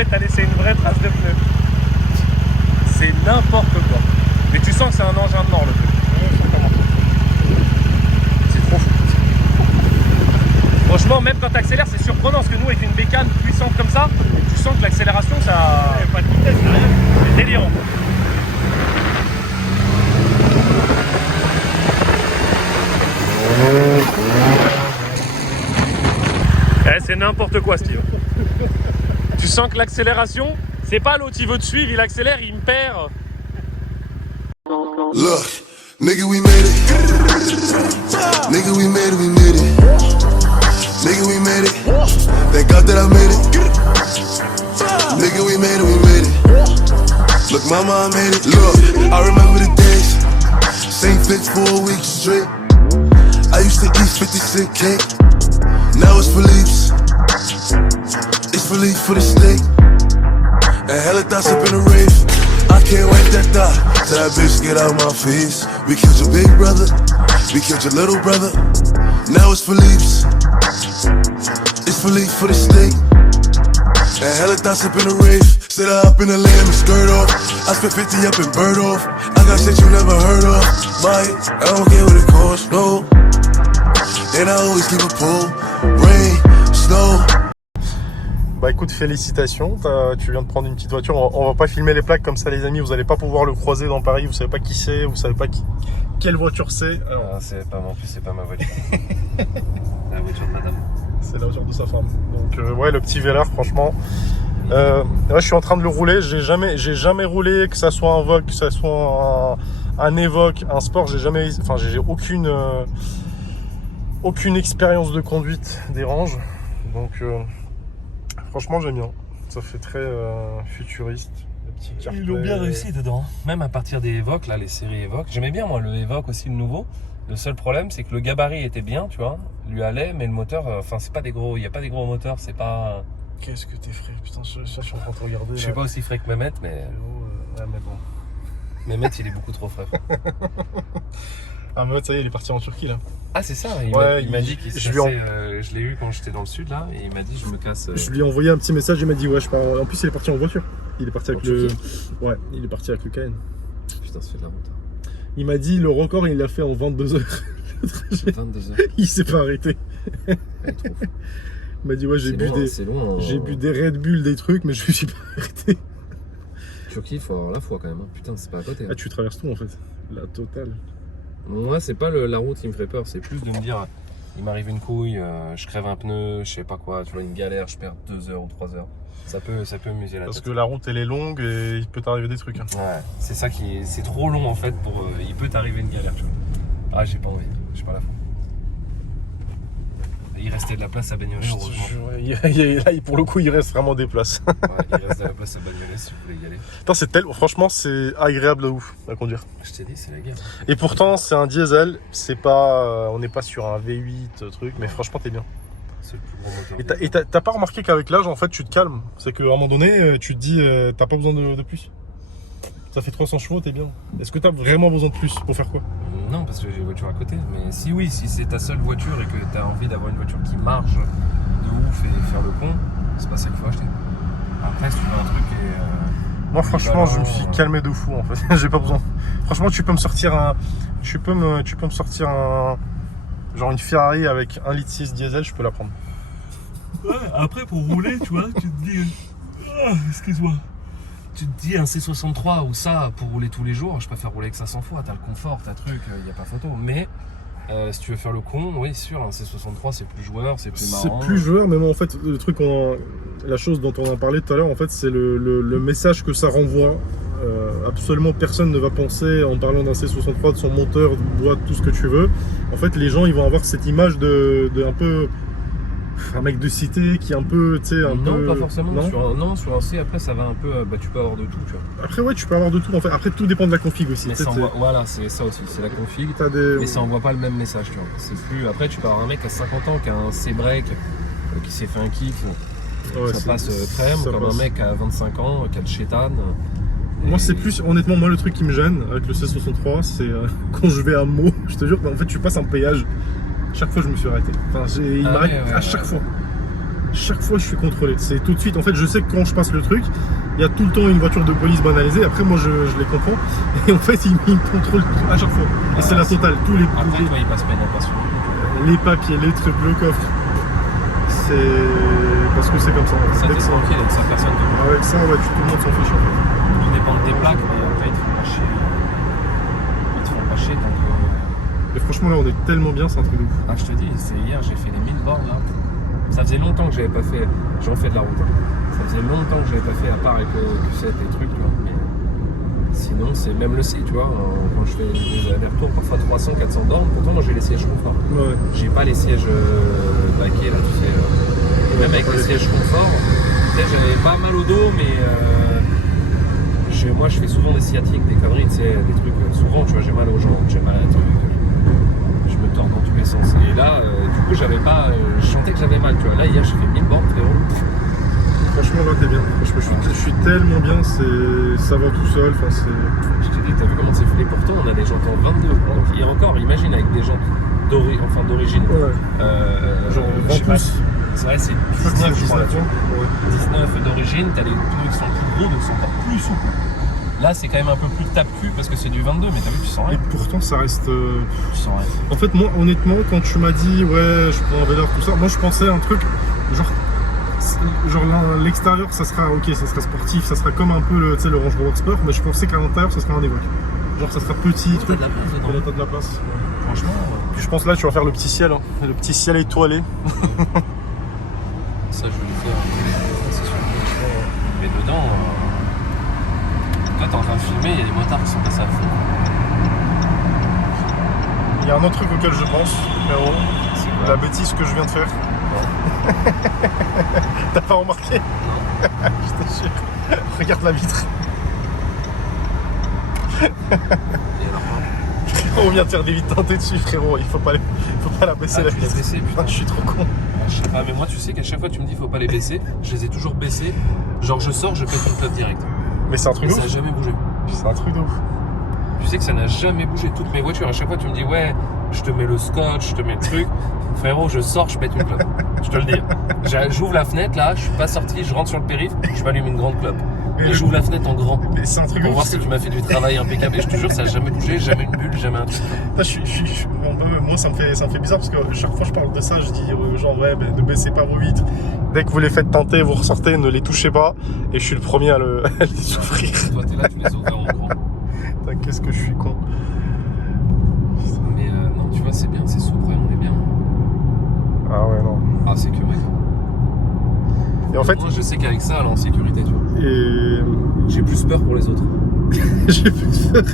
et t'as laissé une vraie trace de pneu. C'est n'importe quoi. Mais tu sens que c'est un engin de mort le truc. C'est trop fou. Franchement, même quand t'accélères, c'est surprenant parce que nous, avec une bécane puissante comme ça, tu sens que l'accélération, ça. Il n'y a pas de vitesse, rien. C'est délirant. C'est n'importe quoi, Steve. Tu sens que l'accélération, c'est pas l'autre, il veut te suivre, il accélère, il me perd. Look, nigga, we made it. Nigga, we made it, we made it. Nigga, we made it. Thank God that I made it. Nigga, we made it, we made it. Look, mama, I made it. Look, I remember the days. Same fix for a week straight. I used to eat 50-cent cake. Now it's Philippe's. It's Philippe for the steak. And hella thoughts up in the rave. I can't wipe that thought till that bitch get out my face. We killed your big brother. We killed your little brother. Now it's Philippe's. It's Philippe for the steak. And hella thoughts up in the rave. Sit up in the lamb and skirt off. I spent 50 up and bird off. I got shit you never heard of. Buy it, I don't care what it costs, no. And I always keep a pull. Rain, snow. Bah écoute, félicitations, tu viens de prendre une petite voiture. On va pas filmer les plaques comme ça, les amis. Vous allez pas pouvoir le croiser dans Paris. Vous savez pas qui c'est, vous savez pas quelle voiture c'est. Ah, c'est pas en plus, c'est pas ma voiture. La voiture de madame. C'est la voiture de sa femme. Donc ouais, le petit Velar, franchement. Là, je suis en train de le rouler. J'ai jamais roulé, que ça soit un Vogue, que ça soit un Evoque, un Sport. J'ai aucune expérience de conduite des Range. Donc franchement, j'aime bien. Ça fait très futuriste. Ils l'ont bien réussi dedans. Même à partir des Evoque, là, les séries Evoque. J'aimais bien, moi, le Evoque aussi, le nouveau. Le seul problème, c'est que le gabarit était bien, tu vois. Lui allait, mais le moteur, enfin, c'est pas des gros. Il n'y a pas des gros moteurs, c'est pas. Qu'est-ce que t'es frais, putain, je suis en train de regarder. Je suis pas aussi frais que Mehmet, mais. Ouais, mais bon. Mehmet, il est beaucoup trop frais. Ah, Mehmet, ça y est, il est parti en Turquie là. Ah, c'est ça, il m'a dit qu'il se cassait, je l'ai eu quand j'étais dans le sud là, et il m'a dit je me casse. Je lui ai envoyé un petit message, il m'a dit ouais, je pars. En plus, il est parti en voiture. Il est parti avec le. Ouais, il est parti avec le Cayenne. Putain, ça fait de la route. Il m'a dit le record, il l'a fait en 22 heures. 22 heures. Il s'est pas arrêté. Ouais, trop fou. Il m'a dit ouais, j'ai bu des Red Bull, des trucs, mais je me suis pas arrêté. Turquie, il faut avoir la foi quand même. Putain, c'est pas à côté. Ah, tu traverses tout en fait. La totale. Moi, c'est pas la route qui me ferait peur, c'est plus de me dire il m'arrive une couille, je crève un pneu, je sais pas quoi, tu vois, une galère, je perds 2 heures ou 3 heures. Ça peut m'user la tête. Parce que la route elle est longue et il peut t'arriver des trucs. Hein. Ouais, c'est ça c'est trop long en fait pour. Il peut t'arriver une galère, tu vois. Ah, j'ai pas envie, j'ai pas la foi. Il restait de la place à Bagnolet, heureusement. Là, pour le coup, il reste vraiment des places. Ouais, il reste de la place à Bagnolet si vous voulez y aller. Putain, franchement, c'est agréable de ouf à conduire. Je t'ai dit, c'est la guerre. Et pourtant, c'est un diesel. C'est pas, on n'est pas sur un V8 truc, mais franchement, t'es bien. C'est le plus gros moteur. Et t'as pas remarqué qu'avec l'âge, en fait, tu te calmes. C'est qu'à un moment donné, tu te dis, t'as pas besoin de plus. Ça fait 300 chevaux, t'es bien. Est-ce que t'as vraiment besoin de plus pour faire quoi? Non, parce que j'ai une voiture à côté. Mais si c'est ta seule voiture et que t'as envie d'avoir une voiture qui marche de ouf et faire le con, c'est pas ça qu'il faut acheter. Après, si tu veux un truc et. Moi, franchement, je me suis calmé de fou en fait. J'ai pas besoin. Franchement, tu peux me sortir genre une Ferrari avec 1,6 litre diesel, je peux la prendre. Ouais, après, pour rouler, tu vois, tu te dis. Excuse-moi. Tu te dis un C63 ou ça pour rouler tous les jours, je préfère rouler que ça 100 fois, t'as le confort, t'as le truc, il n'y a pas photo. Mais si tu veux faire le con, oui sûr, un C63 c'est plus joueur, c'est plus marrant. C'est plus joueur, mais moi en fait le truc, la chose dont on a parlé tout à l'heure, en fait c'est le message que ça renvoie. Absolument personne ne va penser en parlant d'un C63, de son moteur, de boîte, tout ce que tu veux. En fait les gens ils vont avoir cette image de un peu... Un mec de cité qui est un peu, tu sais, Non, pas forcément. Sur un C, après, ça va un peu. Tu peux avoir de tout, tu vois. Après, ouais, tu peux avoir de tout. En fait, après, tout dépend de la config aussi. Mais ça envoie, voilà, c'est ça aussi. C'est la config. Mais ça envoie pas le même message, tu vois. C'est plus. Après, tu peux avoir un mec à 50 ans qui a un C-break, qui s'est fait un kiff. Ouais, ça passe crème, comme un mec à 25 ans qui a de chétane. Moi, c'est plus, honnêtement, moi, le truc qui me gêne avec le C63, c'est quand je vais à Meaux, je te jure, en fait, tu passes un péage. Chaque fois, je me suis arrêté. Enfin, il m'arrête à chaque fois. chaque fois je suis contrôlé. C'est tout de suite, en fait je sais que quand je passe le truc, il y a tout le temps une voiture de police banalisée, après moi je les comprends, et en fait ils me contrôlent à chaque fois. Et c'est la totale, tous les, Après, toi, il passe pas d'inattention. les papiers, les trucs, le coffre. C'est parce que c'est comme ça. Ça, Dès t'es que ça- tranquille avec ça, personne te voit. Avec ça, ouais, tout le monde s'en fiche en fait. Tout dépend de tes plaques, mais après, ils te font pas chier. Ils te font pas chier tant que. Et franchement là on est tellement bien, c'est un truc de ouf. Ah, je te dis, c'est hier, j'ai fait les 1000 bornes là. Ça faisait longtemps que j'avais pas fait. J'en fais de la route. Hein. Ça faisait longtemps que j'avais pas fait, à part avec le Q7 et trucs, tu vois. Mais sinon, c'est même le C, tu vois. Quand je fais des allers-retours, parfois 300, 400 bornes, pourtant, moi j'ai les sièges confort. Ouais. J'ai pas les sièges baquets là, tu sais. Et même avec les sièges confort, tu sais, j'avais pas mal au dos, mais moi je fais souvent des sciatiques, des conneries, tu sais, des trucs. Souvent, tu vois, j'ai mal aux jambes, j'ai mal à la truc. Je me tords dans tous les sens. Et là, du coup, j'avais pas. Je sentais que j'avais mal, tu vois. Là, hier, j'ai fait 1000 bornes, frérot. Franchement là t'es bien. Je suis tellement bien, ça va tout seul. Enfin, Je t'ai dit, t'as vu comment c'est fait? Pourtant, on a des jantes en 22. Donc, et encore, imagine avec des jantes d'origine. ouais. Genre je sais 20 pas, pouces. c'est vrai, c'est Je crois que 19, je crois, là-dessus. ouais. 19 d'origine, t'as les pneus qui sont plus gros, donc ils sont encore plus souples. Là, c'est quand même un peu plus tape-cul parce que c'est du 22, mais t'as vu, tu sens Et rien. pourtant ça reste. Tu sens rien. En fait moi honnêtement quand tu m'as dit ouais je prends un vélo tout ça, moi je pensais à un truc genre l'extérieur ça sera ok, ça sera sportif, ça sera comme un peu le, tu sais, le Range Rover Sport, mais je pensais qu'à l'intérieur ça sera un évoque. Genre ça sera petit, T'as truc. de la place dedans. T'as de la place. Franchement, Puis je pense là tu vas faire le petit ciel, hein. Le petit ciel étoilé. ça, je vais le faire. C'est sûr. Mais dedans, toi, t'es en train de filmer, il y a des motards qui sont passés à fond. Il y a un autre truc auquel je pense, frérot, C'est quoi? la bêtise que je viens de faire. T'as pas remarqué? Non. Je t'assure. Regarde la vitre. Et alors, On vient de faire des vitres teintées dessus, frérot. Il faut pas la baisser la tu l'as vitre. baissé, putain. Ah, je suis trop con. Je sais pas, mais moi, tu sais qu'à chaque fois, tu me dis faut pas les baisser. Je les ai toujours baissés. Genre, je sors, je pète une clope direct. Mais c'est un Et truc de ça a ouf. jamais bougé. C'est un truc de ouf. Tu sais que ça n'a jamais bougé. Toutes mes voitures, à chaque fois, tu me dis ouais, je te mets le scotch, je te mets le truc. Frérot, je sors, je pète une clope. Je te le dis. J'ouvre la fenêtre là, je suis pas sorti, je rentre sur le périph', je m'allume une grande clope. Et j'ouvre la fenêtre en grand. Mais c'est un truc de Pour ouf. voir si tu m'as fait du travail impeccable. Et je te jure, ça n'a jamais bougé, jamais une bulle, jamais un truc. Moi, moi ça me fait bizarre parce que chaque fois que je parle de ça, je dis aux gens ouais, mais ne baissez pas vos vitres. Dès que vous les faites teinter, vous ressortez, ne les touchez pas. Et je suis le premier à les souffrir. Toi, t'es là, tu les ouvres en grand. Putain, qu'est-ce que je suis con. Mais non, tu vois, c'est bien, c'est souple, on est bien. Ah ouais, non. Ah, c'est que mec. Et en fait, Moi, je sais qu'avec ça, là, en sécurité, tu vois, et... j'ai plus peur pour les autres. j'ai plus peur.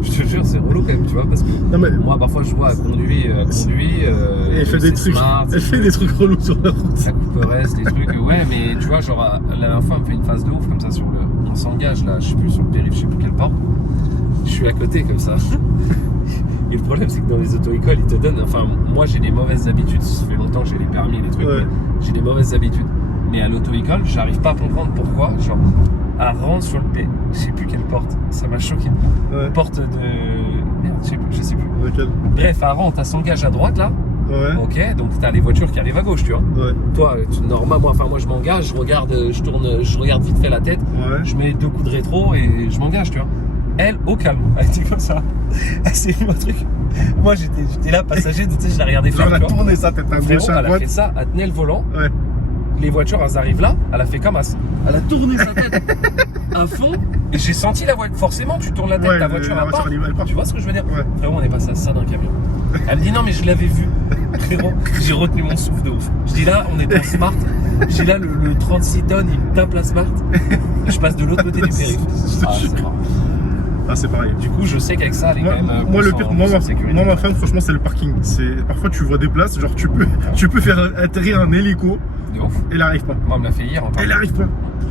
Je te jure, c'est relou quand même, tu vois, parce que Non mais. moi, parfois, je vois, elle conduit, Et elle fait des c'est trucs. smart, Elle fait des trucs relous sur la route. ça coupe reste, des trucs, ouais, mais tu vois, genre, la dernière fois, elle me fait une phase de ouf comme ça sur le. On s'engage là, je sais plus, sur le périph', je sais plus quelle porte. Je suis à côté comme ça. Et le problème, c'est que dans les auto-écoles, ils te donnent. Enfin, moi, j'ai des mauvaises habitudes. Ça fait longtemps que j'ai les permis, les trucs, Ouais. mais j'ai des mauvaises habitudes. Mais à l'auto-école, j'arrive pas à comprendre pourquoi. Genre, à rendre sur le P, je sais plus quelle porte. Ça m'a choqué. Ouais. Porte de. Merde, je sais plus. Lequel? Bref, à Rente, elle s'engage à droite là. Ouais. Ok, donc t'as les voitures qui arrivent à gauche, tu vois. Ouais. Toi, normalement, moi je m'engage, je regarde, je regarde vite fait la tête, Ouais. je mets 2 coups de rétro et je m'engage, tu vois. Elle, au calme, elle était comme ça. Elle s'est mis un truc. Moi j'étais là, passager, tu sais, je la regardais Genre, faire. elle a tu vois. tourné sa tête à Frérot, gauche, à elle a droite. fait ça, elle tenait le volant. Ouais. Les voitures, elles arrivent là, elle a fait comme as. Elle a tourné sa tête à fond. Et j'ai senti la voiture. Forcément, tu tournes la tête, Ouais, ta voiture, la elle part. voiture, elle part. Tu vois ce que je veux dire? Ouais. Frérot, on est passé à ça d'un camion. Elle me dit non, mais je l'avais vu. Frérot, j'ai retenu mon souffle de ouf. Je dis là, on est en Smart. J'ai là le 36 tonnes, il me tape la Smart. Et je passe de l'autre côté du périph'. Ah, c'est marrant. Ah, c'est pareil. Du coup, je sais qu'avec ça, elle est Moi, quand même. moi, le plus pire, en- moi, plus en sécurité. ma femme, franchement, c'est le parking. Parfois, tu vois des places, genre, tu peux faire atterrir un hélico, De ouf. et elle arrive pas. Moi, elle me l'a fait hier. Elle arrive pas.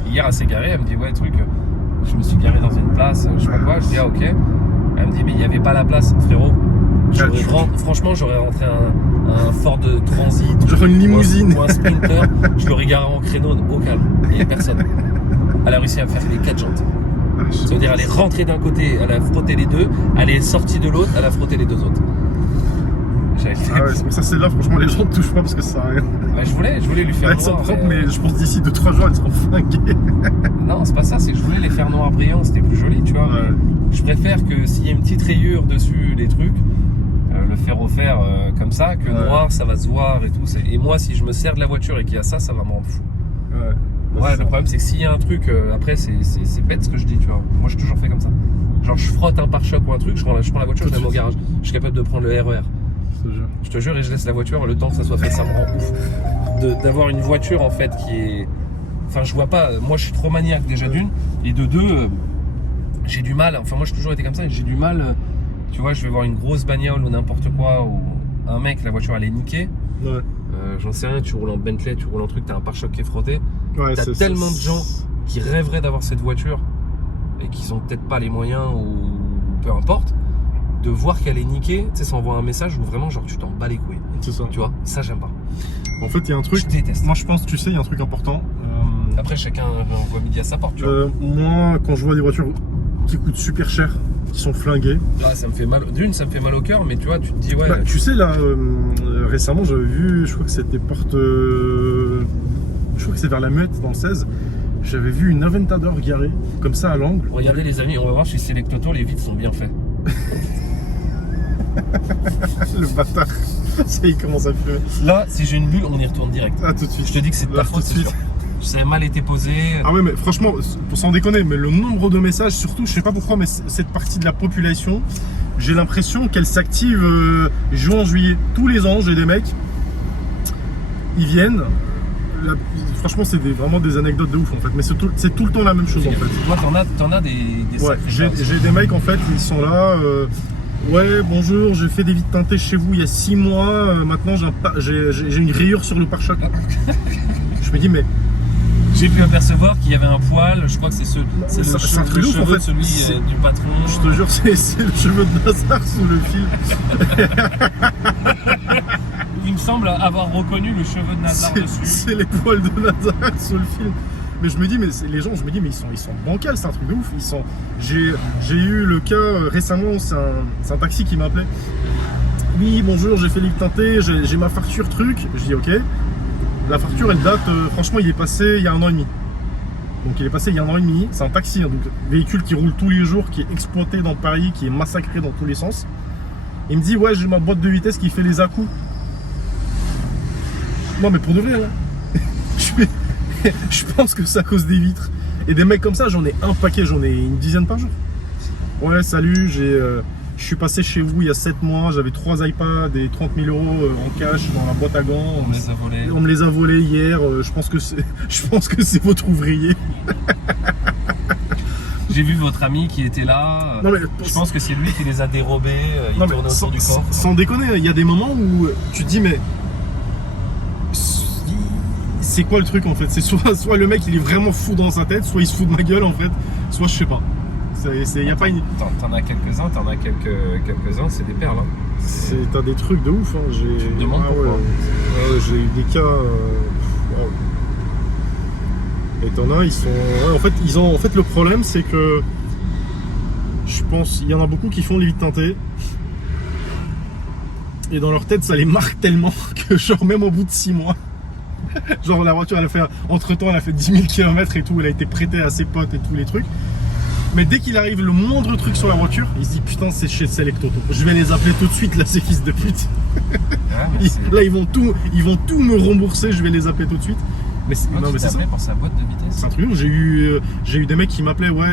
Hier, elle s'est garée, elle me dit ouais, truc, je me suis garé dans une place, je sais pas quoi, je dis ah ok. Elle me dit mais il n'y avait pas la place, frérot. Franchement, j'aurais rentré un Ford Transit, Genre une limousine. ou un Sprinter, je l'aurais garé en créneau au calme, il n'y a personne. Elle a réussi à faire les 4 jantes. Ça veut dire elle est rentrée d'un côté, elle a frotté les deux, elle est sortie de l'autre, elle a frotté les deux autres. J'avais fait... Ah ouais, c'est pour ça, celle-là, franchement, les gens ne touchent pas parce que ça sert à rien. Bah, je voulais lui faire Elles sont noir. propres, mais je pense d'ici 2-3 jours, elles seront flinguées. Non, c'est pas ça, c'est que je voulais les faire noirs brillants, c'était plus joli, tu vois. Ouais. Mais je préfère que s'il y a une petite rayure dessus, les trucs, le faire refaire comme ça, que Ouais. noir, ça va se voir et tout. Et moi, si je me sers de la voiture et qu'il y a ça, ça va me rendre fou. Ouais. Ouais, le problème, c'est que s'il y a un truc, après, c'est bête ce que je dis, tu vois. Moi, j'ai toujours fait comme ça. Genre, je frotte un pare-choc ou un truc, je prends la voiture, je la mets au garage. Je suis capable de prendre le RER. Je te jure, et je laisse la voiture, le temps que ça soit fait, ça me rend ouf. D'avoir une voiture, en fait, qui est... Enfin, je vois pas, moi, je suis trop maniaque, déjà d'une, et de deux, j'ai du mal, enfin, moi, j'ai toujours été comme ça, et j'ai du mal, tu vois, je vais voir une grosse bagnole ou n'importe quoi, ou un mec, la voiture, elle est niquée. Ouais. J'en sais rien, tu roules en Bentley, tu roules en truc, t'as un pare-choc qui est frotté. Ouais, T'as tellement de gens qui rêveraient d'avoir cette voiture et qui ont peut-être pas les moyens ou peu importe, de voir qu'elle est niquée, tu sais, ça envoie un message où vraiment, genre, tu t'en bats les couilles. C'est ça. Tu vois, ça, j'aime pas. En fait, il y a un truc. Je déteste. Moi, je pense, tu sais, il y a un truc important. Après, chacun voit midi à sa porte, tu vois. Moi, quand je vois des voitures qui coûtent super cher, qui sont flinguées. Ah, ça me fait mal. D'une, ça me fait mal au cœur, mais tu vois, tu te dis, ouais. Bah, tu sais, là, récemment, j'avais vu, je crois que c'était porte. Je crois que c'est vers la Muette, dans le 16. J'avais vu une Aventador garée, comme ça, à l'angle. Regardez, les amis, on va voir chez Select Auto, les vitres sont bien faites. Le bâtard. Ça, il commence à fumer. Là, si j'ai une bulle, on y retourne direct. Ah, tout de suite. Je te dis que c'est de ta Là, faute, tout de c'est suite. sûr. Ça a mal été posé. Ah ouais, mais franchement, sans déconner, mais le nombre de messages, surtout, je sais pas pourquoi, mais cette partie de la population, j'ai l'impression qu'elle s'active juin, juillet. Tous les ans, j'ai des mecs, ils viennent. Franchement, c'est vraiment des anecdotes de ouf en fait, mais c'est tout le temps la même chose en fait. Toi, t'en as des Ouais, sacrés j'ai gars. des mecs en fait, ils sont là. Ouais, bonjour, j'ai fait des vitres teintées chez vous il y a 6 mois. Maintenant, j'ai une rayure sur le pare-choc. Je me dis, mais J'ai pu apercevoir qu'il y avait un poil, je crois que c'est le c'est un cheveu, truc de ouf, en fait. de celui C'est- du patron. je te jure, c'est le cheveu de Nazar sous le fil. Il me semble avoir reconnu le cheveu de Nazar dessus. C'est les poils de Nazar sous le fil. Mais je me dis, mais les gens, je me dis, mais ils sont bancals, c'est un truc de ouf. J'ai eu le cas récemment, c'est un taxi qui m'appelait. Oui, bonjour, j'ai fait les teintés, j'ai ma facture truc. Je dis, ok. La facture, elle date, franchement, il est passé il y a 1 an et demi. Donc il est passé il y a 1 an et demi. C'est un taxi, hein, donc véhicule qui roule tous les jours, qui est exploité dans Paris, qui est massacré dans tous les sens. Il me dit, ouais, j'ai ma boîte de vitesse qui fait les à-coups. Non, mais pour de vrai, hein. Je pense que c'est à cause des vitres. Et des mecs comme ça, j'en ai un paquet, j'en ai une dizaine par jour. Ouais, salut, je suis passé chez vous il y a 7 mois, j'avais 3 iPads et 30 000 € en cash dans la boîte à gants. On les a volés. On me les a volés hier, je pense que c'est votre ouvrier. J'ai vu votre ami qui était là. Non, mais, Je pense que c'est lui qui les a dérobés. Il non, mais tournait autour du corps. sans déconner, il y a des moments où tu te dis, mais c'est quoi le truc en fait? C'est soit le mec il est vraiment fou dans sa tête, soit il se fout de ma gueule en fait, soit je sais pas. Y a pas une... T'en as quelques-uns, quelques-uns, c'est des perles. Hein. T'as des trucs de ouf. Hein. Tu te demandes pourquoi. Ouais, j'ai eu des cas. Wow. Et t'en as, ils sont. Ouais, en fait, le problème c'est que je pense, il y en a beaucoup qui font les vitres teintées. Et dans leur tête, ça les marque tellement que, genre, même au bout de 6 mois, genre, la voiture, entre temps, elle a fait 10 000 km et tout, elle a été prêtée à ses potes et tous les trucs. Mais dès qu'il arrive le moindre truc sur la voiture, il se dit putain, c'est chez Select Auto. Je vais les appeler tout de suite, là, ces fils de pute. Ouais, Là, ils vont tout me rembourser, je vais les appeler tout de suite. Mais c'est mais ça. pour sa boîte de vitesse. C'est un truc. J'ai eu des mecs qui m'appelaient, ouais,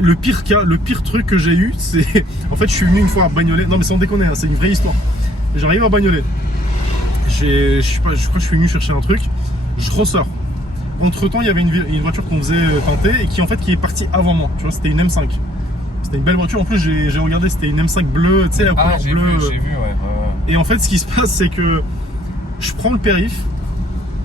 le pire truc que j'ai eu, c'est. En fait, je suis venu une fois à Bagnolet. Non, mais sans déconner, hein, c'est une vraie histoire. J'arrive à Bagnolet. Je crois que je suis venu chercher un truc. Je ressors. Entre temps, il y avait une voiture qu'on faisait teinter et qui est partie avant moi. Tu vois, c'était une M5. C'était une belle voiture. En plus, j'ai regardé, c'était une M5 bleue, tu sais, la couleur bleue. J'ai vu, ouais. Et en fait, ce qui se passe, c'est que je prends le périph.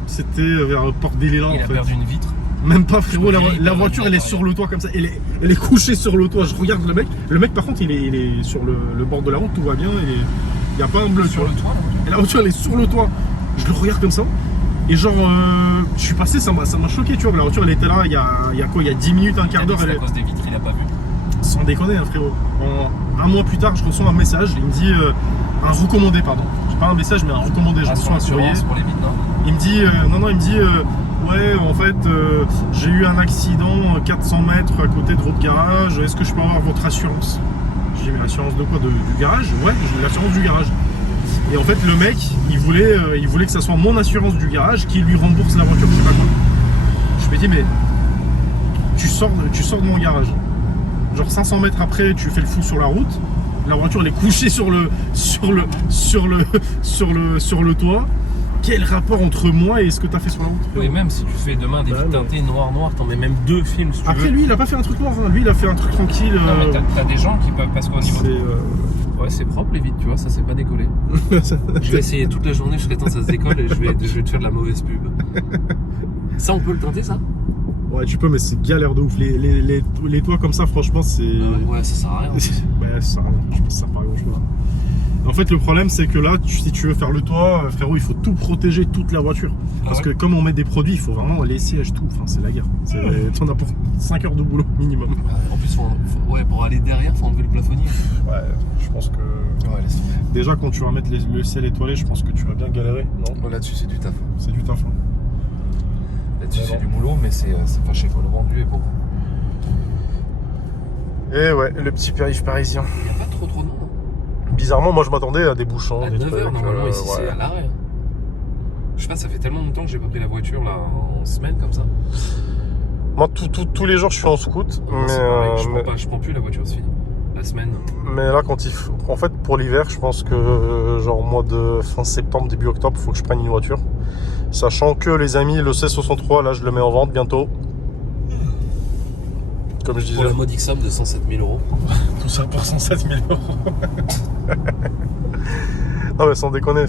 C'était vers Porte des Lilas, en Il a fait. perdu une vitre. Même pas, frérot. Il La voiture, elle est sur le toit comme ça. Elle est couchée sur le toit. Je regarde le mec. Le mec, par contre, il est sur le bord de la route. Tout va bien. Il n'y a pas un bleu Sur le toit, Et la voiture, elle est sur le toit. Je le regarde comme ça. Et genre, je suis passé, ça m'a choqué, tu vois. La voiture, elle était là il y a 10 minutes, un quart d'heure. C'est à cause des vitres, il a pas vu. Sans déconner, hein, frérot. Un mois plus tard, je reçois un message. Il me dit un recommandé, pardon. J'ai pas un message, mais un recommandé. Je reçois un courrier. Pour les vides, non? Il me dit ouais, en fait, j'ai eu un accident 400 mètres à côté de votre garage. Est-ce que je peux avoir votre assurance? J'ai dit, mais l'assurance de quoi? Du garage? Ouais, j'ai l'assurance du garage. Et en fait, le mec, il voulait que ça soit mon assurance du garage qui lui rembourse la voiture, je sais pas quoi. Je me dis, mais tu sors de mon garage. Genre 500 mètres après, tu fais le fou sur la route. La voiture, elle est couchée sur le toit. Quel rapport entre moi et ce que tu as fait sur la route? Oui, même si tu fais demain des vides teintés noir, t'en mets même 2 films si tu Après, veux. lui, il a pas fait un truc noir. Hein. Lui, il a fait un truc tranquille. Non, mais t'as des gens qui peuvent, parce qu'au niveau. C'est, Ouais, c'est propre les vides, tu vois, ça c'est pas décollé. Je vais essayer toute la journée jusqu'à temps que ça se décolle et je vais te faire de la mauvaise pub. Ça, on peut le teinter, ça? Ouais, tu peux, mais c'est galère de ouf. Les toits comme ça, franchement, c'est. Ouais, ça sert à rien. Ouais, ça sert à rien. Je pense que ça sert pas à grand chose. En fait, le problème, c'est que là, si tu veux faire le toit, frérot, il faut tout protéger, toute la voiture. Parce que comme on met des produits, il faut vraiment les sièges, tout. Enfin, c'est la guerre. T'en as pour 5 heures de boulot minimum. En plus, pour aller derrière, faut enlever le plafonnier. Ouais, je pense que. Ouais, laisse tomber. Déjà, quand tu vas mettre le ciel étoilé, je pense que tu vas bien galérer, non? Là-dessus, c'est du taf. C'est du taf. Hein. Là-dessus, c'est du boulot, mais c'est pas cher. Le rendu est beau. Et ouais, le petit périph' parisien. Il n'y a pas trop de noms. Bizarrement, moi je m'attendais à des bouchons. À des 9h, trucs, normalement, ici, c'est à l'arrêt. Je sais pas, ça fait tellement longtemps que j'ai pas pris la voiture là en semaine comme ça. Moi, tous les jours, je suis en scout. Non, c'est pareil, je prends plus la voiture, c'est fini. La semaine. Mais là, en fait, pour l'hiver, je pense que genre mois de fin septembre, début octobre, il faut que je prenne une voiture. Sachant que les amis, le C63, là, je le mets en vente bientôt. Comme je disais. Pour la modique somme de 107 000 €. Tout ça pour 107 000 €. Non mais sans déconner.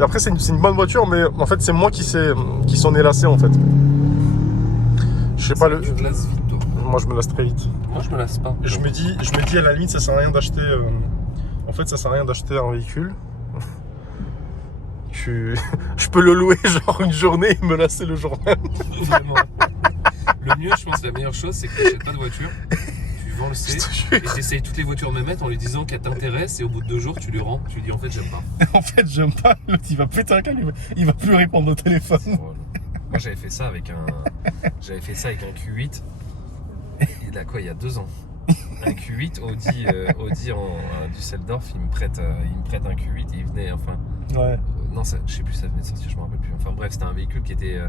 Après, c'est une bonne voiture, mais en fait, c'est moi qui s'en est lassé en fait. Je sais pas le. Tu te lasses vite, toi. Moi, je me lasse très vite. Moi, je me lasse pas. Je me dis à la limite, ça sert à rien d'acheter. En fait, ça sert à rien d'acheter un véhicule. Je peux le louer genre une journée et me lasser le jour même. Vraiment. Le mieux, je pense, la meilleure chose, c'est que tu n'achètes pas de voiture, tu vends le C et tu essayes toutes les voitures de me mettre en lui disant qu'elle t'intéresse et au bout de 2 jours, tu lui rends. Tu lui dis en fait, j'aime pas. En fait, j'aime pas. L'autre, il va péter un câble, il va plus répondre au téléphone. Moi, j'avais fait ça avec un Q8. Il a quoi, il y a 2 ans. Un Q8 Audi en Düsseldorf, il me prête un Q8 et il venait, enfin. Ouais. Non, je sais plus, ça venait de sortir, je me rappelle plus. Enfin bref, c'était un véhicule qui était.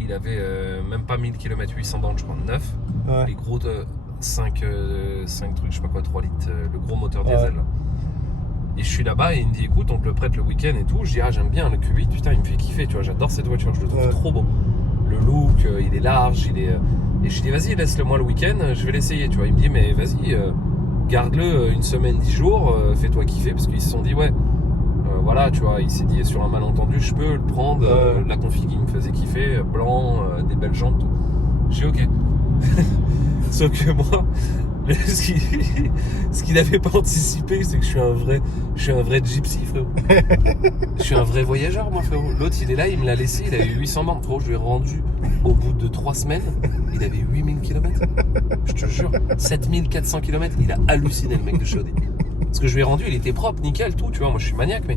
Il avait même pas 1000 km, 800 bornes, je crois, 9. Ouais. Les gros 5 trucs, je sais pas quoi, 3 litres, le gros moteur diesel. Ouais. Et je suis là-bas et il me dit écoute, on te le prête le week-end et tout. Je dis j'aime bien le Q8, putain, il me fait kiffer, tu vois, j'adore cette voiture, je le trouve trop beau. Le look, il est large, il est. Et je dis vas-y, laisse-le moi le week-end, je vais l'essayer, tu vois. Il me dit mais vas-y, garde-le une semaine, 10 jours, fais-toi kiffer, parce qu'ils se sont dit ouais. Voilà, tu vois, il s'est dit sur un malentendu, je peux le prendre, la config il me faisait kiffer, blanc, des belles jantes. J'ai dit ok. Sauf que moi, ce qu'il n'avait pas anticipé, c'est que je suis un vrai gypsy, frérot. Je suis un vrai voyageur, moi, frérot. L'autre, il est là, il me l'a laissé, il avait 800 bornes, frérot. Je lui ai rendu au bout de 3 semaines, il avait 8000 km. Je te jure, 7400 km, il a halluciné, le mec de Chaudy. Parce que je lui ai rendu, il était propre, nickel, tout, tu vois, moi je suis maniaque, mais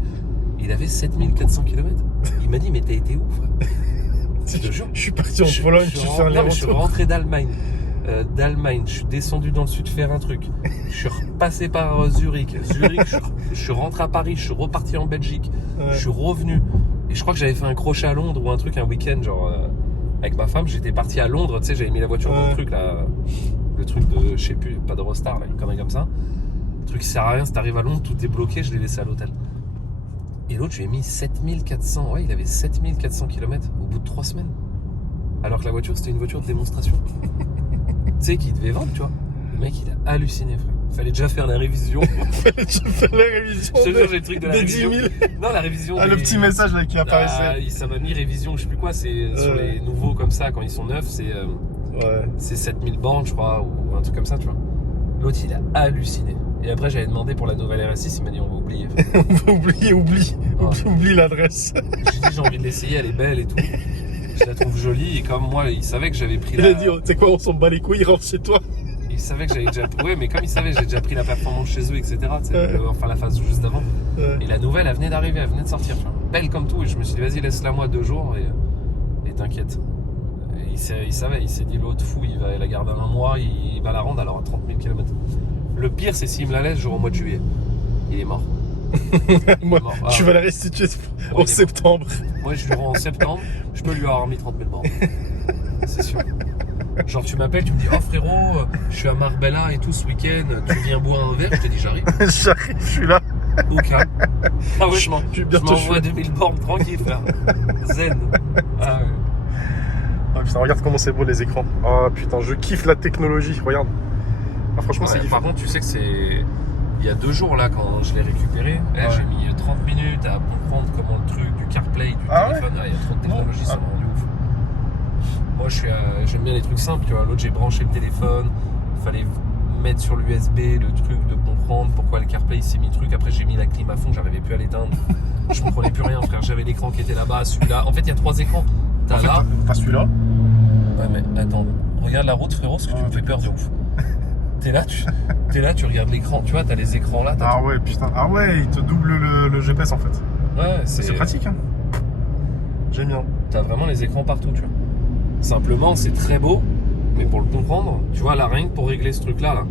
il avait 7400 km. Il m'a dit, mais t'as été où, frère? Je te jure. Je suis parti en Pologne, tu fais un aller-retour. Je suis rentré d'Allemagne. Je suis descendu dans le sud faire un truc. Je suis repassé par Zurich. Je suis rentré à Paris, je suis reparti en Belgique. Je suis revenu. Et je crois que j'avais fait un crochet à Londres ou un truc, un week-end, genre avec ma femme. J'étais parti à Londres, tu sais, j'avais mis la voiture dans le truc là. Le truc de, je sais plus, pas d'Eurostar, là, une connerie comme ça. Le truc qui sert à rien, si t'arrives à Londres, tout est bloqué, je l'ai laissé à l'hôtel. Et l'autre, je lui ai mis 7400, ouais, il avait 7400 km au bout de 3 semaines. Alors que la voiture, c'était une voiture de démonstration. Tu sais, qu'il devait vendre, tu vois. Le mec, il a halluciné, frère. Fallait déjà faire la révision. Fallait déjà faire la révision. Je te jure, j'ai le truc de la révision. 10 000. Non, la révision. Le petit message là qui apparaissait. Ça m'a mis révision, je sais plus quoi, c'est sur les nouveaux comme ça, quand ils sont neufs, c'est 7000 bornes, je crois, ou un truc comme ça, tu vois. L'autre, il a halluciné. Et après, j'avais demandé pour la nouvelle RS6, il m'a dit on va oublier. On va oublier. Oublie l'adresse. J'ai dit j'ai envie de l'essayer, elle est belle et tout. Je la trouve jolie et comme moi, il savait que j'avais pris Il a dit, tu sais quoi, on s'en bat les couilles, rentre chez toi. Ils savaient que j'avais déjà... Oui, mais comme ils savaient que j'ai déjà pris la performance chez eux, etc. Enfin, la phase juste d'avant. Ouais. Et la nouvelle, elle venait d'arriver, elle venait de sortir. Tu vois. Belle comme tout. Et je me suis dit, vas-y, laisse-la moi 2 jours et t'inquiète. Et il savait, il s'est dit, l'autre fou, il va la garder 1 mois, il va la rendre alors à 30 000 km. Le pire, c'est s'il me la laisse, genre au mois de juillet. Il est mort. Moi, mort. tu vas la restituer il en est septembre. Moi, je lui rends en septembre, je peux lui avoir remis 30 000 bornes. C'est sûr. Genre, tu m'appelles, tu me dis, oh frérot, je suis à Marbella et tout ce week-end, tu viens boire un verre, je te dis, j'arrive. J'arrive, je suis là. Au calme. Ah ouais, je bientôt m'envoie 2000 bornes tranquille, frère. Zen. Ah ouais. Ah, putain, regarde comment c'est beau les écrans. Ah putain, je kiffe la technologie, regarde. Ah, franchement, c'est Ouais, kiffant. par contre, tu sais que c'est. Il y a 2 jours là, quand je l'ai récupéré, j'ai mis 30 minutes à comprendre comment le truc du CarPlay, du téléphone, il y a trop de technologie, ça m'a rendu ouf. Moi, j'aime bien les trucs simples, tu vois. L'autre, j'ai branché le téléphone, il fallait mettre sur l'USB le truc de comprendre pourquoi le CarPlay il s'est mis le truc. Après, j'ai mis la clim à fond, j'arrivais plus à l'éteindre. Je comprenais plus rien, frère. J'avais l'écran qui était là-bas, celui-là. En fait, il y a 3 écrans. T'as là. T'as celui-là. Ouais, mais attends, regarde la route, frérot, parce que tu me fais peur de ouf. T'es là, tu regardes l'écran, tu vois, t'as les écrans là. Ah ouais, putain. Ah ouais, il te double le GPS en fait. Ouais, C'est pratique, hein. J'aime bien. T'as vraiment les écrans partout, tu vois. Simplement, c'est très beau, mais pour le comprendre, tu vois, là, rien que pour régler ce truc-là, là,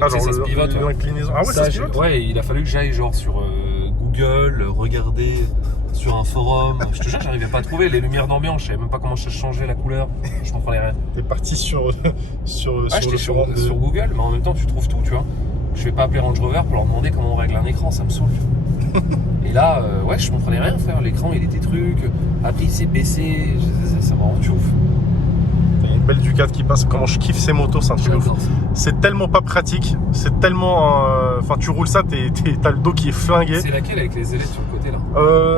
Ah, ça se pivote. Ouais. L'inclinaison. Ah ouais, ça se pivote. Ouais, il a fallu que j'aille genre sur Google, regarder sur un forum. Je te jure, j'arrivais pas à trouver les lumières d'ambiance, je savais même pas comment je changeais la couleur, je comprenais rien. T'es parti sur J'étais le sur forum de... Google, mais en même temps, tu trouves tout, tu vois. Je vais pas appeler Range Rover pour leur demander comment on règle un écran, ça me saoule. Et là, ouais, je comprenais rien, frère. L'écran, il était truc. Après, il s'est baissé. Ça m'a rendu ouf. Il y a une belle Ducati qui passe. Comment je kiffe ces motos, c'est un truc de fou. J'adore ça. C'est tellement pas pratique. C'est tellement. Enfin, tu roules ça, t'as le dos qui est flingué. C'est laquelle avec les ailettes sur le côté là?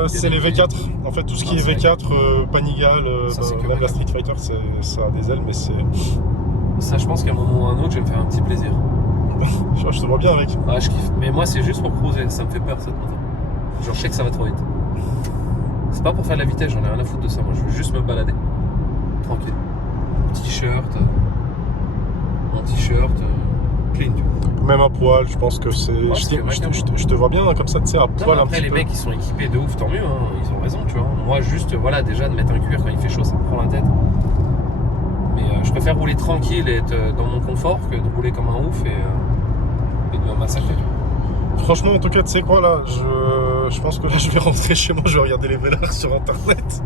C'est les V4. En fait, tout ce qui est V4, Panigale, Ça, c'est que même la V4. Street Fighter, ça a des ailes, mais c'est. Ça, je pense qu'à un moment ou à un autre, je vais me faire un petit plaisir. Je te vois bien avec. Ah, je kiffe. Mais moi, c'est juste pour cruiser. Ça me fait peur cette moto. Genre, je sais que ça va trop vite. C'est pas pour faire de la vitesse, j'en ai rien à foutre de ça. Moi, je veux juste me balader. Tranquille. Mon t-shirt, clean, tu vois. Même à poil, je pense que c'est. Ouais, Je te vois bien hein, comme ça, tu sais, à Non, poil un après, petit les peu. mecs, ils sont équipés de ouf, tant mieux, hein. Ils ont raison, tu vois. Moi, juste, voilà, déjà, de mettre un cuir quand il fait chaud, ça me prend la tête. Mais je préfère rouler tranquille et être dans mon confort que de rouler comme un ouf et de me massacrer, tu vois. Franchement, en tout cas, tu sais quoi là, je pense que là je vais rentrer chez moi, je vais regarder les vélars sur internet.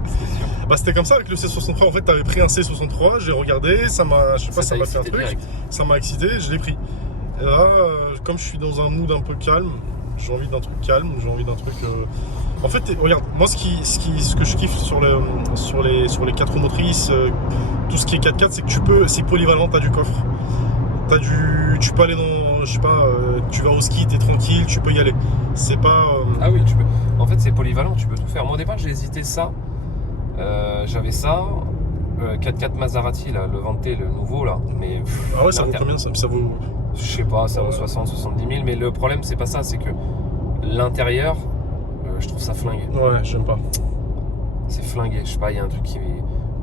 Bah c'était comme ça avec le C63, en fait t'avais pris un C63, j'ai regardé, ça m'a, je sais pas, ça m'a fait un truc, direct. ça m'a excité, je l'ai pris. Et là, comme je suis dans un mood un peu calme, j'ai envie d'un truc calme, j'ai envie d'un truc... En fait, regarde, moi ce que je kiffe sur les 4 roues motrices, tout ce qui est 4x4, c'est que c'est polyvalent, t'as du coffre. Tu peux aller dans, je sais pas, tu vas au ski, t'es tranquille, tu peux y aller. C'est pas... Ah oui, tu peux. En fait, c'est polyvalent, tu peux tout faire. Moi, au départ, j'ai hésité ça. J'avais ça, 4x4 Maserati, là, le Vente, le nouveau, là. Mais, Ah ouais, ça vaut combien ça vaut... Je sais pas, ça vaut 60, 70 000. Mais le problème, c'est pas ça, c'est que l'intérieur, je trouve ça flingué. Ouais, j'aime pas. C'est flingué, je sais pas, il y a un truc qui...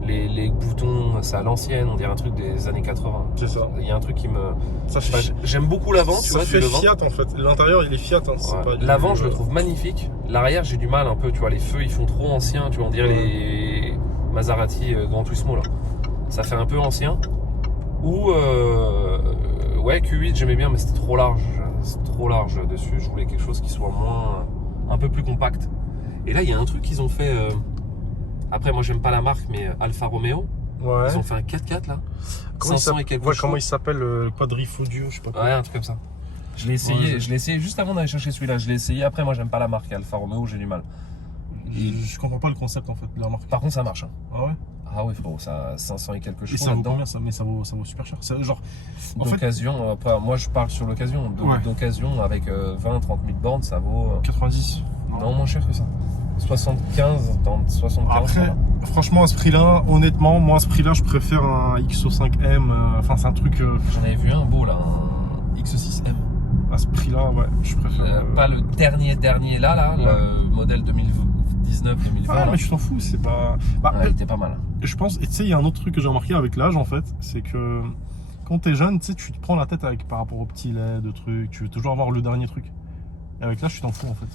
Les boutons, c'est à l'ancienne, on dirait un truc des années 80. C'est ça. Il y a un truc qui me... Ça fait, Enfin, j'aime beaucoup l'avant, tu vois, ça fait du Levant. Fiat en fait. L'intérieur il est Fiat. Hein. C'est Ouais. pas du- L'avant, je le trouve magnifique. L'arrière, j'ai du mal un peu, tu vois, les feux, ils font trop anciens, tu vois, on dirait les Maserati Gran Turismo, là. Ça fait un peu ancien. Ou, ouais, Q8, j'aimais bien, mais c'était trop large. C'est trop large dessus. Je voulais quelque chose qui soit moins... un peu plus compact. Et là, il y a un truc qu'ils ont fait... Après, moi, j'aime pas la marque, mais Alfa Romeo. Ouais. Ils ont fait un 4x4, là. Comment 500 et quelques ouais, chose. comment il s'appelle le Quadrifodio, je sais pas quoi. Ouais, un truc comme ça. Je l'ai essayé juste avant d'aller chercher celui-là. Je l'ai essayé. Après, moi, j'aime pas la marque Alfa Romeo, j'ai du mal. Je comprends pas le concept en fait de la marque. Par contre, ça marche. Hein. Ah ouais. Ah oui, frérot, ça a 500 et quelque Et chose ça vaut là-dedans. combien ça? Mais ça vaut super cher. C'est genre. En fait, D'occasion, après, moi je parle sur l'occasion. Ouais. D'occasion, avec 20, 30 000 bornes, ça vaut. 90. Non, moins cher que ça. 75, dans 75. Après, ça va. franchement, à ce prix-là, honnêtement, moi à ce prix-là, je préfère un XO5M. Enfin, c'est un truc. J'en avais vu un beau là, un X6M. À ce prix-là, ouais, je préfère. Pas le dernier là, Ouais. le modèle 2019-2020. Ah, là. mais tu t'en fous, c'est pas. Bah, Ouais, il était pas mal. je pense, et tu sais, il y a un autre truc que j'ai remarqué avec l'âge en fait, c'est que quand t'es jeune, tu sais, tu te prends la tête avec par rapport aux petits LED, de trucs, tu veux toujours avoir le dernier truc. Et avec l'âge, tu t'en fous en fait.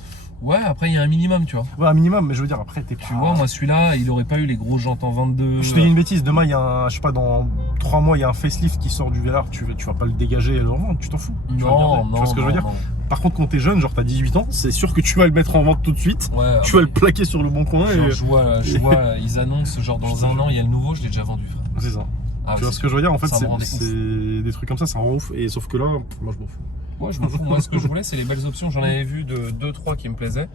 Ouais, après il y a un minimum, tu vois. Ouais, un minimum, mais je veux dire, après, t'es pas. Tu vois, moi celui-là, il aurait pas eu les gros jantes en 22. Je te dis une bêtise, demain, il y a un, je sais pas, dans 3 mois, il y a un facelift qui sort du Velar, tu vas pas le dégager et le revendre, tu t'en fous. Tu vas le garder. Non, Tu vois ce que je veux dire? Par contre, quand t'es jeune, genre t'as 18 ans, c'est sûr que tu vas le mettre en vente tout de suite. Ouais, Tu vas le plaquer sur le bon coin genre, et. je vois, ils annoncent, genre dans un an, il y a le nouveau, je l'ai déjà vendu, frère. C'est ça. Ah, Tu vois ce que je veux dire? En fait, ça me rendait c'est des trucs comme ça rend ouf. Et sauf que là, moi je m'en fous. Ouais, je m'en fous. Moi, ce que je voulais, c'est les belles options. J'en avais vu de 2-3 qui me plaisaient.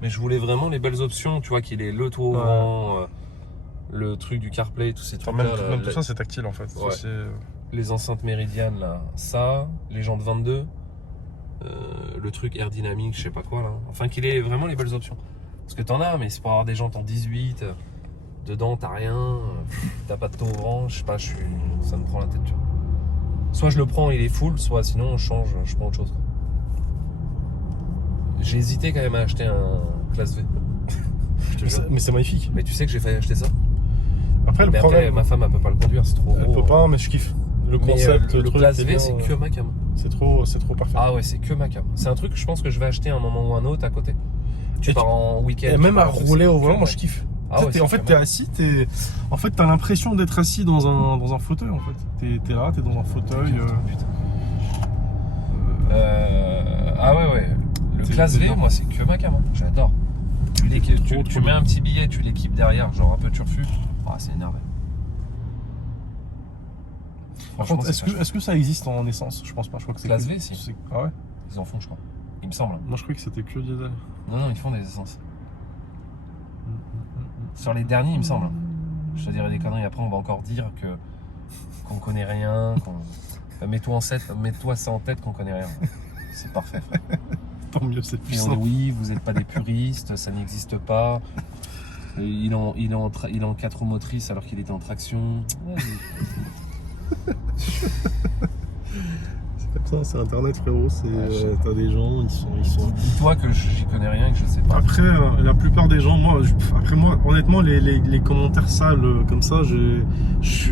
Mais je voulais vraiment les belles options, tu vois, qu'il est le toit ouvrant, le truc du CarPlay, tous ces trucs-là. Même tout ça, c'est tactile en fait. Ouais. Ça, Les enceintes méridianes, là, ça, les jantes 22, le truc air dynamique, je sais pas quoi, là. Enfin, qu'il ait vraiment les belles options. Parce que t'en as, mais c'est pour avoir des jantes en 18, dedans, t'as rien, t'as pas de taux ouvrant, je sais pas, ça me prend la tête, tu vois. Soit je le prends, il est full, soit sinon on change, je prends autre chose. J'ai hésité quand même à acheter un classe V. Je te jure. mais c'est magnifique. Mais tu sais que j'ai failli acheter ça. Après, le Mais problème. après, ma femme elle peut pas le conduire, c'est trop Elle gros. peut pas, mais je kiffe. Le Mais, concept, le truc, classe c'est V, bien, c'est que ma cam. c'est trop parfait. Ah ouais, c'est que ma cam. C'est un truc que je pense que je vais acheter à un moment ou un autre à côté. Tu Et pars en week-end. Et tu même à pars, rouler c'est au que volant, moi ma- je kiffe. Ah ouais, En fait, t'es assis, en fait, t'as l'impression d'être assis dans un fauteuil en fait. T'es là, t'es dans un fauteuil. Putain. Ah ouais. Le classe V, moi, c'est que ma cam. Hein. J'adore. Tu mets un petit billet, tu l'équipes derrière, genre un peu turfu. Ah, c'est énervé. Par Franchement, contre, c'est est-ce que ça existe en essence? Je pense pas. Je crois que c'est Classe que- V, si. Ah ouais? Ils en font, je crois. Il me semble. Moi je croyais que c'était que diesel. Non, ils font des essences. Sur les derniers, il me semble. Je te dirai des conneries. Après, on va encore dire qu'on connaît rien. Mets-toi ça en tête qu'on connaît rien. C'est parfait, frère. Tant mieux, c'est Et plus on simple. dit oui, vous n'êtes pas des puristes, ça n'existe pas. Il est en 4 roues motrices alors qu'il était en traction. Ouais, C'est comme ça, c'est internet frérot. Ouais, T'as des gens, ils sont. dis-toi que j'y connais rien et que je sais pas. Après, la plupart des gens, moi, honnêtement, les commentaires sales comme ça, je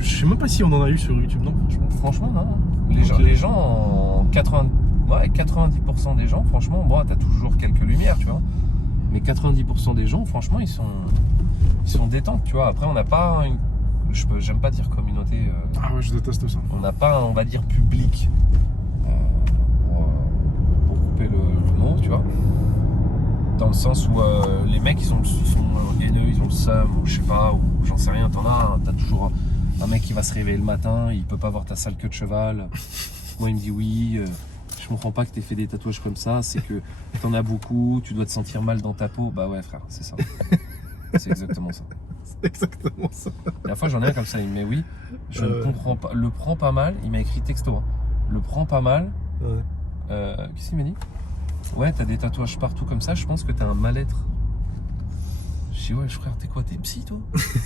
sais même pas si on en a eu sur YouTube, non, franchement. Franchement, non. Ok. Les gens, en 90% des gens, franchement, bon, t'as toujours quelques lumières, tu vois. Mais 90% des gens, franchement, ils sont détentes, tu vois. Après, on n'a pas j'aime pas dire communauté. Ah ouais, je déteste ça. On n'a pas, on va dire, public pour couper le mot, tu vois. Dans le sens où les mecs, ils sont haineux, ils ont le seum, ou je sais pas, ou j'en sais rien. T'as toujours un mec qui va se réveiller le matin, il peut pas voir ta sale queue de cheval. Moi, il me dit oui. Je comprends pas que t'aies fait des tatouages comme ça, c'est que t'en as beaucoup, tu dois te sentir mal dans ta peau. Bah ouais, frère, c'est ça. C'est exactement ça. C'est exactement ça. La dernière fois, j'en ai un comme ça, il me met oui. Je ne comprends pas. Le prends pas mal. Il m'a écrit texto. Hein. Le prends pas mal. Ouais. Qu'est-ce qu'il m'a dit? Ouais, t'as des tatouages partout comme ça. Je pense que t'as un mal-être. Je dis ouais, frère, t'es quoi? T'es psy, toi?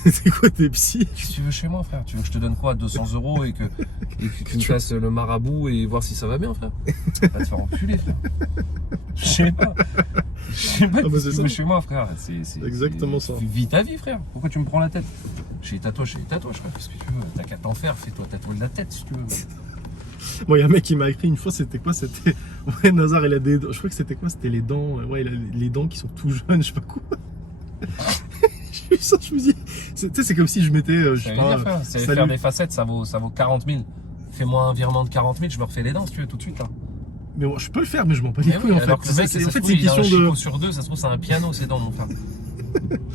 C'est quoi tes psy? Qu'est-ce que tu veux chez moi, frère? Tu veux que je te donne quoi? 200 € et que tu me fasses le marabout et voir si ça va bien, frère? Va te faire enculer, frère. Je sais pas. Je sais pas Ah bah, ce c'est que tu ça. veux chez moi, frère. C'est exactement ça. Vis ta vie, frère. Pourquoi tu me prends la tête? J'ai les tatouages, frère. Qu'est-ce que tu veux? T'as qu'à t'en faire. Fais-toi tatouer de la tête si tu veux. Moi, il y a un mec qui m'a écrit une fois, c'était quoi? C'était. Ouais, Nazar, il a des. Je crois que c'était quoi? C'était les dents. Ouais, il a les dents qui sont tout jeunes, je sais pas quoi. J'ai vu ça, je me dis. Tu sais, c'est comme si je mettais. Je sais Ça veut pas. dire, frère, si salut. faire des facettes, ça vaut 40 000. Fais-moi un virement de 40 000, je me refais les dents si tu veux tout de suite. Là. Mais bon, je peux le faire, mais je m'en bats les Mais couilles oui, en alors fait. que le mec, C'est- ça en se fait, trouve, c'est une il a un question de. chicot sur deux, ça se trouve, c'est un piano, ses dents, mon frère.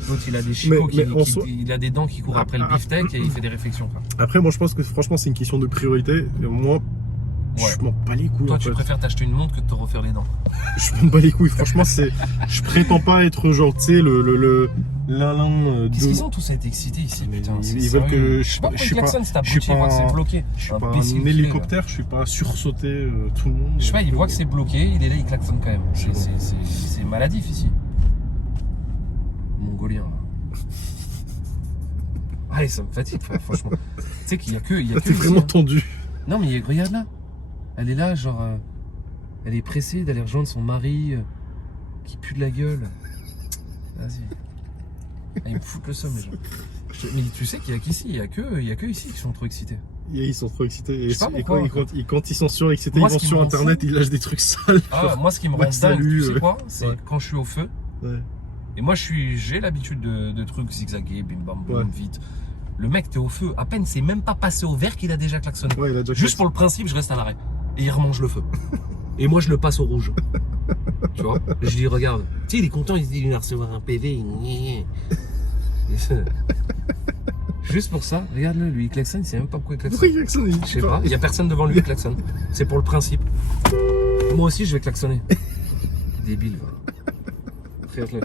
L'autre, il a des chicots, Mais en soi- il a des dents qui courent après le beefsteak et il fait des réflexions. Frère. Après, moi, je pense que franchement, c'est une question de priorité. Et moi, Ouais. je m'en bats les couilles. Toi, en tu fait. préfères t'acheter une montre que de te refaire les dents. Je m'en bats les couilles. Franchement, c'est. Je prétends pas être genre, tu sais, l'Alain Qu'est-ce qu'ils ont tous à être excités ici, putain? Ils c'est veulent sérieux. que Je sais pas pourquoi je suis ils klaxonnent, c'est je suis abruti, ils voient que c'est bloqué. Je suis pas Imbécile un qu'il est, hélicoptère, je suis pas sursauté tout le monde. Je sais pas, il voit que c'est bloqué, il est là, il klaxonne quand même. C'est bon. C'est maladif ici. Mongolien, là. Ah, ça me fatigue, frère, franchement. Tu sais qu'il y a que. Il y a que T'es ici, vraiment hein. tendu. Non, mais regarde là. Elle est là, genre. Elle est pressée d'aller rejoindre son mari qui pue de la gueule. Vas-y. Ah, ils me foutent le seum, les gens. Mais tu sais qu'il y a qu'ici, il y a que ici qui sont trop excités. Ils sont trop excités. Et, Je sais pas et pourquoi, quand ils sont surexcités, Moi, ils vont ce qui sur me rend internet, fou- ils lâchent des trucs sales. Ah, moi, ce qui me rend Ouais, dingue, salut, tu sais quoi? C'est ouais. quand je suis au feu. Ouais. Et moi, j'ai l'habitude de trucs zigzaguer, bim bam boum, Ouais. vite. Le mec, t'es au feu. À peine, c'est même pas passé au vert qu'il a déjà klaxonné. Ouais, il a déjà Juste pour le principe, je reste à l'arrêt. Et il remange le feu. Et moi, je le passe au rouge. Tu vois? Je lui dis, regarde. Tu sais, il est content, il se dit, il va recevoir un PV. Juste pour ça, regarde-le, lui, il klaxonne, il sait même pas pourquoi il Pourquoi klaxonne. il klaxonne? Je sais pas, il y a personne devant lui qui klaxonne. C'est pour le principe. Moi aussi, je vais klaxonner. Débile, va. Regarde-le.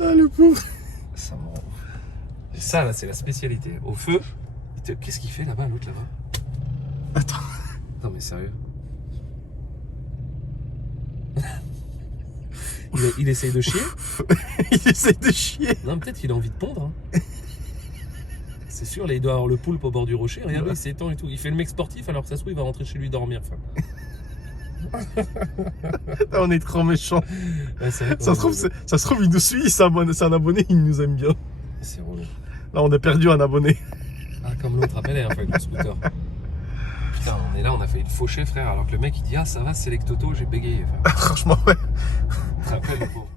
Ah, le pauvre. Ça me rend ouf. Et ça, là, c'est la spécialité. Au feu, qu'est-ce qu'il fait là-bas, l'autre là-bas? Attends. Non, mais sérieux. il essaye de chier? Il essaie de chier. Non, peut-être qu'il a envie de pondre. Hein. C'est sûr, là, il doit avoir le poulpe au bord du rocher. Regarde, Ouais. il s'étend et tout. Il fait le mec sportif, alors que ça se trouve, il va rentrer chez lui dormir. Enfin, Ah, on est trop méchants. ouais, c'est vrai qu'on Ça se trouve, il nous suit, c'est un abonné, il nous aime bien. c'est relou. Là, on a perdu un abonné. Ah, comme l'autre, rappelez, hein, avec le scooter. Putain, on est là, on a failli le faucher, frère, alors que le mec, il dit, ah, ça va, c'est Selectoto, j'ai bégayé. Enfin, Franchement, ouais. tu te rappelles, le pauvre.